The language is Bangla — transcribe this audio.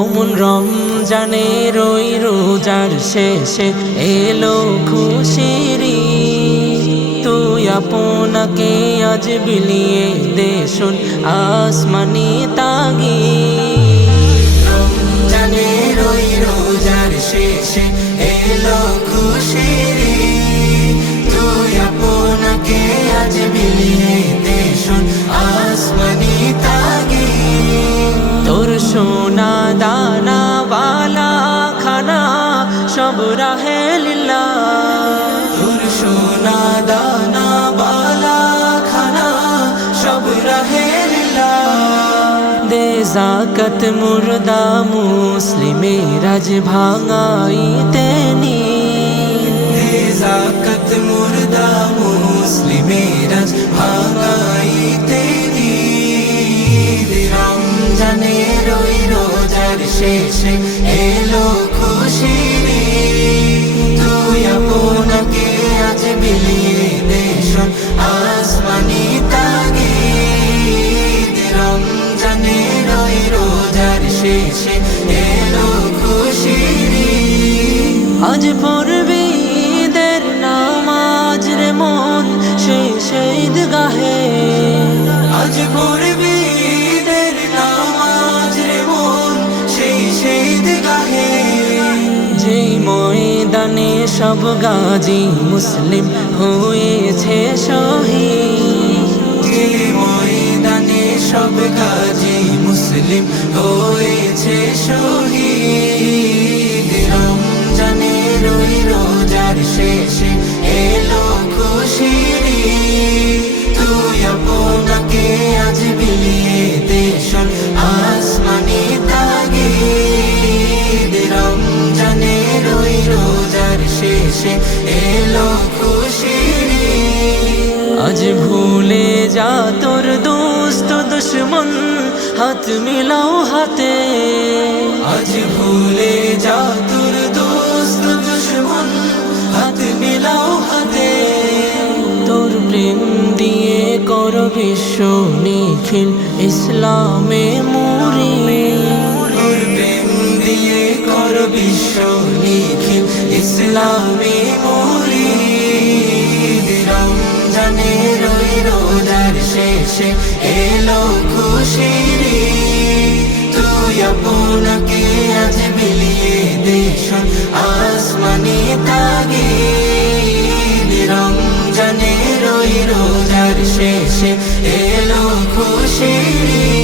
অমন রমজানের ওই রোজার শেষে এলো খুশির ঈদ। তুই আপনাকে আজ বিলিয়ে দে শোন আসমানি তাগিদ। রমজানের ওই রোজার শেষে এলো খুশির ঈদ। তুই আপনাকে আজ বিলিয়ে দে শোন আসমানি তাগিদ। তোর সোনা দানা বালা খানা সব রাহে লিল্লাহ। তোর সোনা দানা বালা খানা সব রাহে লিল্লাহ। দে যাকাত মুর্দা মুসলিমের আজ ভাঙাইতে নি। দে যাকাত মুর্দা মুসলিমের আজ ভাঙাইতে নি। রমজানের ওই রোজার শেষে এলো খুশির ঈদ। তুই আপনাকে আজ বিলিয়ে দে শোন আসমানি তাগিদ। রমজানের ওই রোজার শেষে এলো খুশির ঈদ। আজ পড়বি ঈদের নামাজ রে মন শেষে ঈদগাহে। আজ পড়বি যেই ময়দানে সব গাজী মুসলিম হয়েছে শহীদ। যেই ময়দানে সব গাজী মুসলিম হয়েছে শহীদ। রমজানের ওই রোজার শেষে এলো খুশির ঈদ। তুই আপনাকে আজ বিলিয়ে দে শোন আসমানি তাগিদ। রমজানের ওই রোজার শেষে এলো খুশির ঈদ। আজ ভুলে যা তোর দোস্ত দুশ্মন হাত মিলাও হাতে। আজ ভুলে যা তোর দোস্ত দুশ্মন হাত মিলাও হাতে। তোর প্রেম দিয়ে কর বিশ্ব নিখিল ইসলামে মুরি। তোর প্রেম দিয়ে কর বিশ্ব নিখিল ইসলামে মুরি। রমজানের ওই রোজার শেষে এলো খুশির ঈদ। তুই আপনাকে আজ বিলিয়ে দে শোন আসমানি তাগিদ। রমজানের ওই রোজার শেষে এলো খুশির ঈদ।